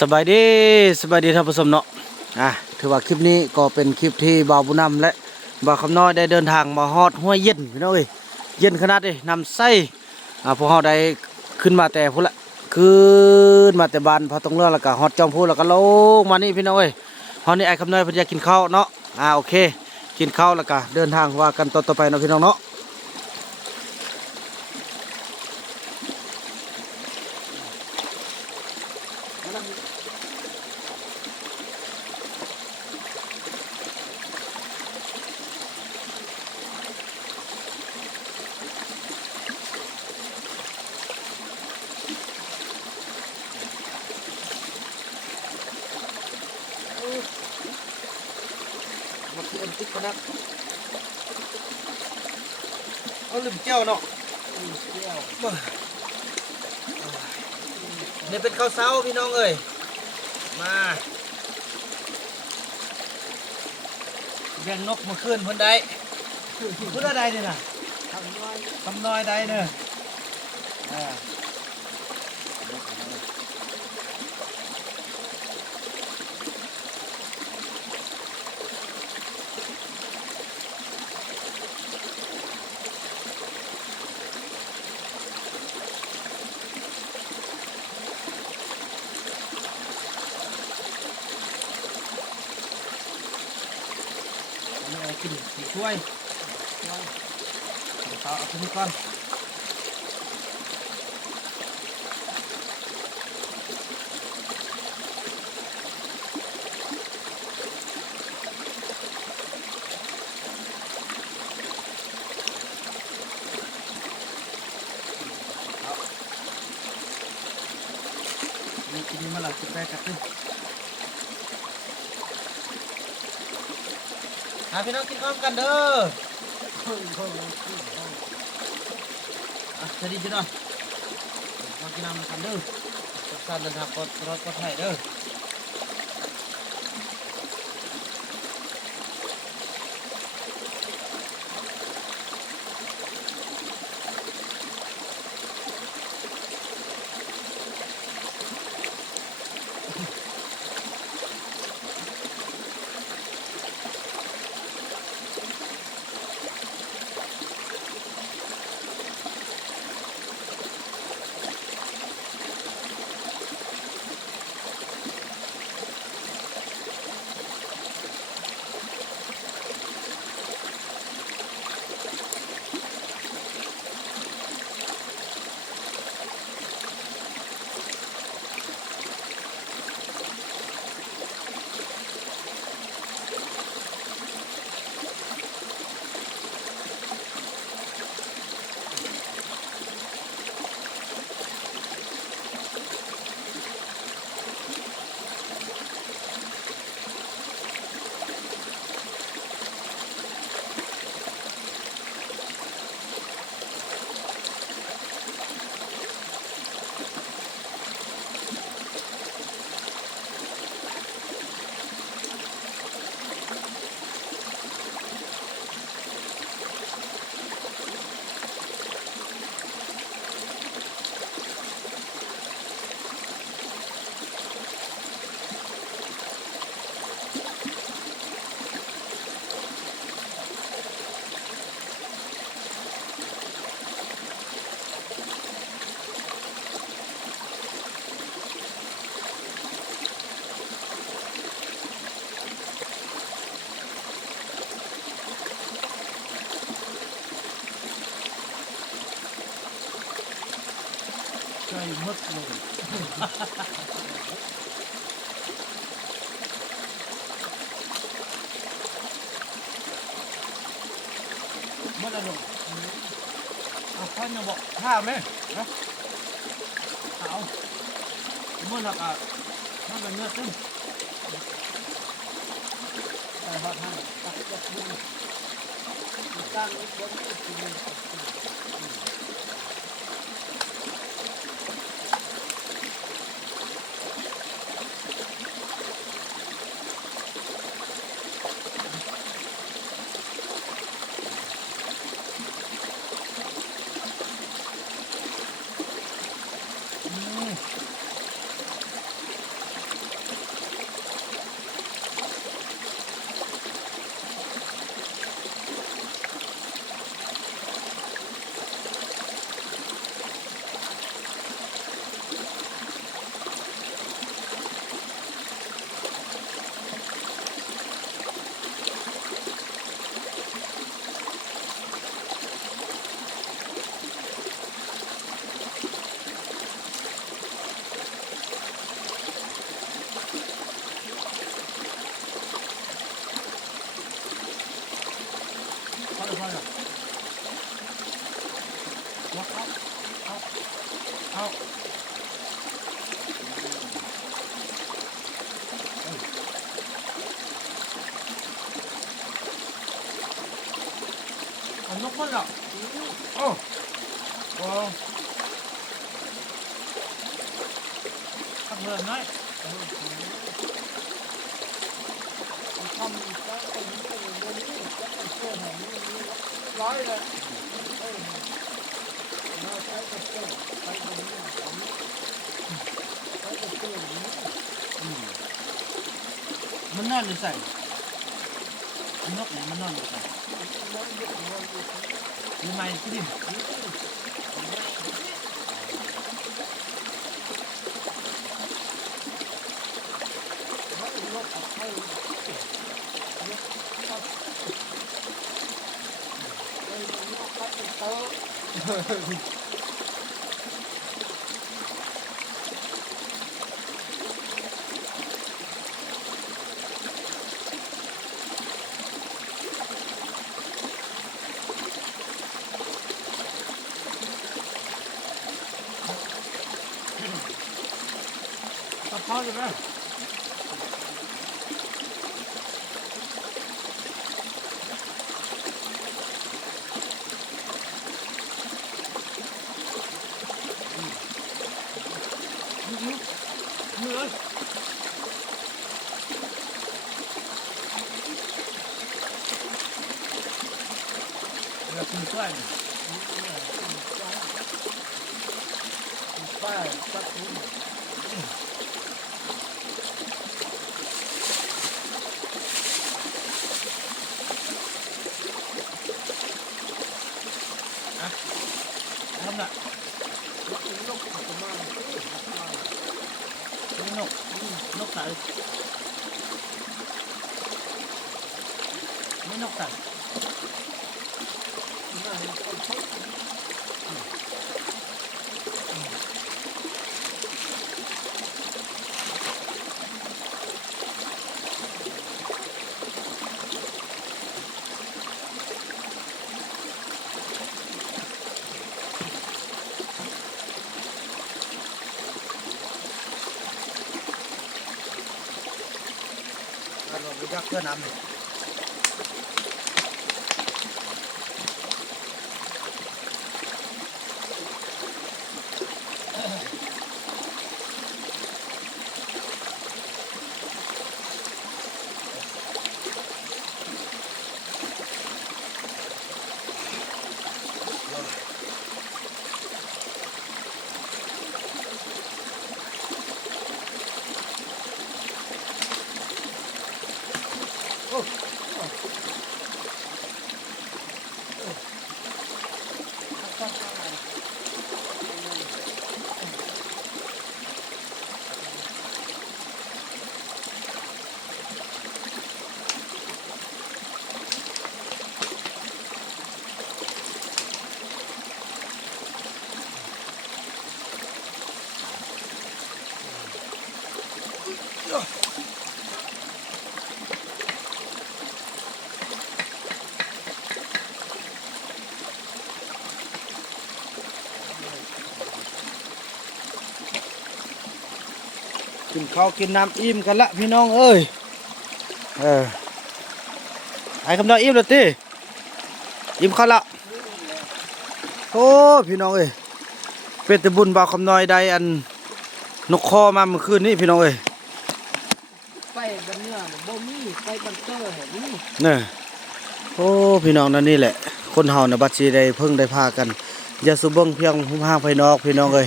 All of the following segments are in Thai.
สบายดีท่านผู้ชมเนาะถือว่าคลิปนี้ก็เป็นคลิปที่บ่าวบุญนำและบ่าวคำน้อยได้เดินทางมาฮอดห้วยเย็นพี่น้องเอ้ยเย็นขนาดนี้นำไส้พวกเฮาได้ขึ้นมาแต่พุ่นละขึ้นมาแต่บ้านพอตรงเรือแล้วก็ฮอดจอมพูแล้วก็ลงมานี่พี่น้องเอ้ยฮอดนี่ไอ้คำน้อยเพิ่นอยากกินข้าวเนาะโอเคกินข้าวแล้วก็เดินทางว่ากันต่อไปเนาะพี่น้องเนาะมาที่อันติ๊กนะเอาลืมแก้วเนาะนี่เป็นข้าวเช้าพี่น้องเอ้ยมาเลี้ยงนกเมื่อคืนเพิ่นได้เพิ่นได้นี่น่ะทำน้อยได้เด้อกินช่วยเอาตัวนี้ก่อนนี่กินมาแล้วจะแปะกันดิพี่น้องกินข้าวกันเด้อสวัสดีพี่น้องมากินน้ำกันเด้อทุกท่านเดินทางปลอดภัยเด้อใช่หมดเลยหมดแล้วลูกเอาพ่อยังบอกข้าวไหมนะเอาหมดแล้วก็มันเป็นเนื้อตึ้งใส่หอดให้ตักจับมือตั้งไว้บนที่มือ หมดแล้วโอ้โอ้ทำเรื่องน้อยทำอีกแล้วตรงนี้ก็อย่างนี้จะเป็นเพื่อนอย่างนี้ร้อยเลยเราใช้กับเพื่อนใช้ตรงนี้ของนี้ใช้กับเพื่อนอย่างนี้มันนอนหรือใส่นกเนี่ยมันนอนหรือใส่หรือไม่ที่ดินพอใช่ไหมมือเลยเรากินกล้วยป้าจับทุ่มทำน่ะนกประมาณนกใส่ไม่นกใส่เราไปจักเพื่อนน้ำเลยกินข้าวกินน้ำอิ่มกันละพี่น้องเอ้ยไอ้คำนองอิ่มแล้วติอิ่มข้าวละโอ้พี่น้องเอ้ยเป็นแต่บุญบ่าวคำน้อยได้อันนกคอมาเมื่อคืนนี้พี่น้องเอ้ยไปบันเนื้อบ่มีไปบันเตอร์แห่นี่เนี่ยโอ้พี่น้องนั่นนี่แหละคนเฮาน่ะบัดสิได้เพิ่งได้พากันอย่าสุเบิ่งเพียงหุ่มห้างภายนอกพี่น้องเอ้ย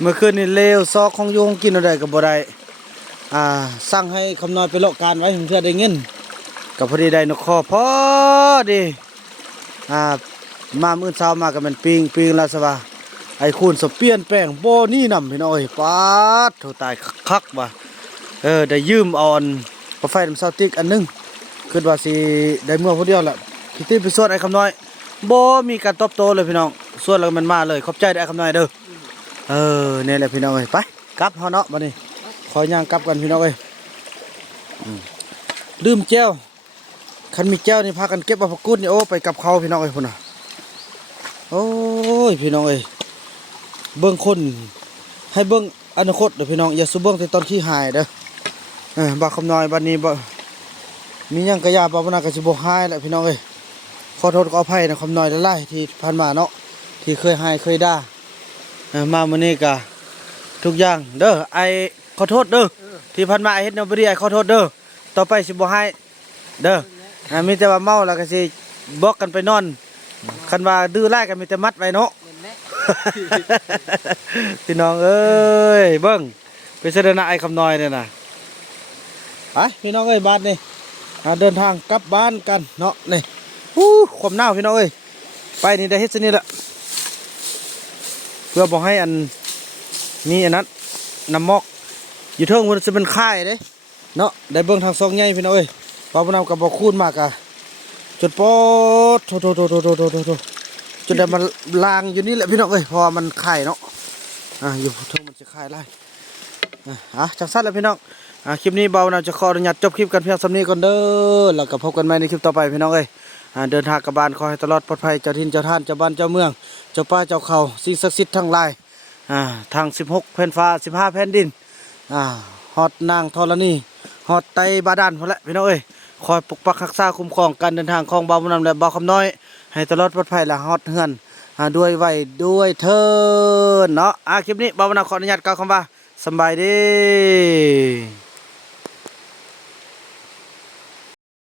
เมื่อคืนนี่เลวซอกของโยงกินอะไรก็บ่ได้สั่งให้คำน้อยไปเลาะการไว้เพื่อได้เงินก็พอดีได้นกคอพอดีมามื้อเช้ามาก็มันปิงละซะว่าไอ้คูณสเปลี่ยนแป้งบ่นี่นำพี่น้องเอ้ยปาดโถตายคักว่ะได้ยืมเอาอันปลั๊กไฟน้ำเซาติ๊กอันนึงคิดว่าสิได้เมื่อผู้เดียวล่ะพี่ติ๊กไปสวดไอ้คำน้อยบ่มีการตอบโต้เลยพี่น้องสวดแล้วมันมาเลยขอบใจไอ้คำน้อยเด้อนี่แหละพี่น้องเอ้ยไปกลับเฮาเนาะบัดนี้ขอย่างกลับกันพี่น้องเอ้ยลืมแก้วคันมีแก้วนี่พากันเก็บเอาผักกุดนี่โอ้ไปกับเขาพี่น้องเอ้ยพุ่นน่ะโอ้ยพี่น้องเอ้ยเบิ่งคนให้เบิ่งอนาคตเด้อพี่น้องอย่าสุเบิ่งแต่ตอนขี้หายเด้อบ่าคำน้อยบัดนี้บ่มีหยังกะยาบ่าวนาก็สิบ่หายแหละพี่น้องเอ้ย ขอโทษขออภัยนะคำน้อยหลายๆที่ผ่านมาเนาะที่เคยให้เคยด่ามามื้อนี้ก็ทุกอย่างเด้อไอขอโทษเด้อที่ผ่านมาไอเฮ็ดแนวบ่ดีไอขอโทษเด้อต่อไปสิบ่ให้เด้อมีแต่ว่าเมาแล้วก็สิบอกกันไปนอนคันว่าดื้อไล่กันมีแต่มัดไว้เนาะ พี่น้องเอ้ยเบิ่งไปเสดนะไอ้คำน้อยเนี่ยนะไปพี่น้องเอ้ยบ้านนี่เดินทางกลับบ้านกันเนาะนี่ความหนาวพี่น้องเอ้ยไปนี่ได้เฮ็ดซะนี่แหละเพื่อบอกให้อันมีอันนั้นน้ำมอกอยู่เทิงมันจะเป็นค่ายเด้เนาะได้เบิ่งทางซองใหญ่พี่น้องเอ้ยปาบ่นำกับบ่คูนมากอะจุดโป๊ดโถจุดได้มันลางอยู่นี่แหละพี่น้องเอ้ยพอมันไข่เนาะอยู่เทิงมันจะไข่ไล่จังสั้นแล้วพี่น้องคลิปนี้เบานะจะขออนุญาตจบคลิปกันเพียงสำนี้ก่อนเด้อแล้วก็พบกันใหม่ในคลิปต่อไปพี่น้องเอ้ยเดินทางกลับบ้านขอให้ตลอดปลอดภัยเจ้าทินเจ้าท่านเจ้าบ้านเจ้าเมืองเจ้าป่าเจ้าเขาสิ่งศักดิ์สิทธิ์ทั้งหลายทาง16แผ่นฟ้า15แผ่นดินฮอดนางธรณีฮอดไตบาดาลพอละพี่น้องเอ้ยคอยปกปักรักษาคุ้มครองการเดินทางของเบาบุญนำและเบาคำน้อยให้ตลอดปลอดภัยและฮอดเฮือนด้วยไว้ด้วยเถิดเนาะคลิปนี้เบาบุญนำขออนุญาตกล่าวคำว่าสำบายดี